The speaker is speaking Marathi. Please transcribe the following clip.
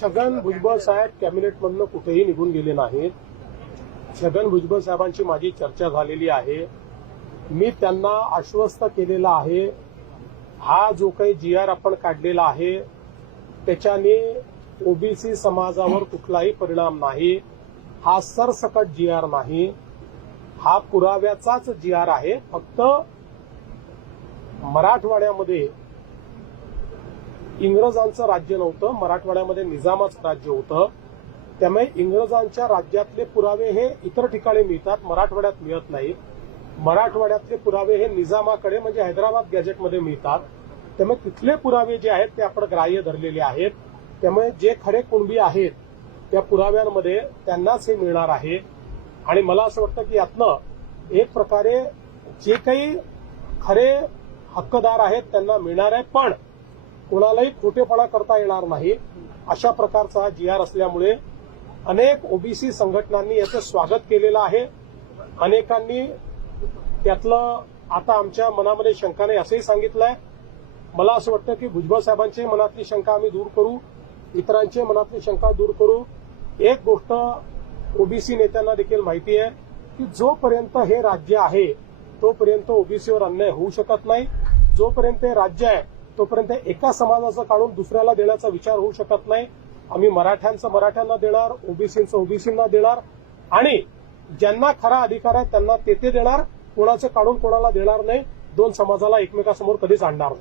छगन भुजबळ साहेब कॅबिनेटमधनं कुठेही निघून गेले नाहीत. छगन भुजबळ साहेबांची माझी चर्चा झालेली आहे. मी त्यांना आश्वस्त केलेलं आहे, हा जो काही GR आपण काढलेला आहे त्याच्याने ओबीसी समाजावर कुठलाही परिणाम नाही. हा सरसकट GR नाही, हा पुराव्याचाच GR आहे. फक्त मराठवाड्यामध्ये इंग्रजांचं राज्य नव्हतं, मराठवाड्यामध्ये निजामाचं राज्य होतं. त्यामुळे इंग्रजांच्या राज्यातले पुरावे हे इतर ठिकाणी मिळतात, मराठवाड्यात मिळत नाही. मराठवाड्यातले पुरावे हे निजामाकडे म्हणजे हैदराबाद गॅजेटमध्ये मिळतात. त्यामुळे तिथले पुरावे जे आहेत ते आपण ग्राह्य धरलेले आहेत. त्यामुळे जे खरे कुणबी आहेत त्या पुराव्यांमध्ये त्यांनाच हे मिळणार आहे. आणि मला असं वाटतं की यातनं एक प्रकारे जे काही खरे हक्कदार आहेत त्यांना मिळणार आहे, पण कोणालाही खोटेपणा करता येणार नाही अशा प्रकारचा हा GR असल्यामुळे अनेक ओबीसी संघटनांनी याचं स्वागत केलेलं आहे. अनेकांनी त्यातलं आता आमच्या मनामध्ये शंका नाही असंही सांगितलंय. मला असं वाटतं की भुजबळ साहेबांची मनातली शंका आम्ही दूर करू, इतरांची मनातली शंका दूर करू. एक गोष्ट ओबीसी नेत्यांना देखील माहिती आहे की जोपर्यंत हे राज्य आहे तोपर्यंत ओबीसीवर अन्याय होऊ शकत नाही. जोपर्यंत हे राज्य आहे तोपर्यंत एका समाजाचं काढून दुसऱ्याला देण्याचा विचार होऊ शकत नाही. आम्ही मराठ्यांचं मराठ्यांना देणार, ओबीसींचं ओबीसींना देणार आणि ज्यांना खरा अधिकार आहे त्यांना ते देणार. कोणाचं काढून कोणाला देणार नाही. दोन समाजाला एकमेकासमोर कधीच आणणार नाही.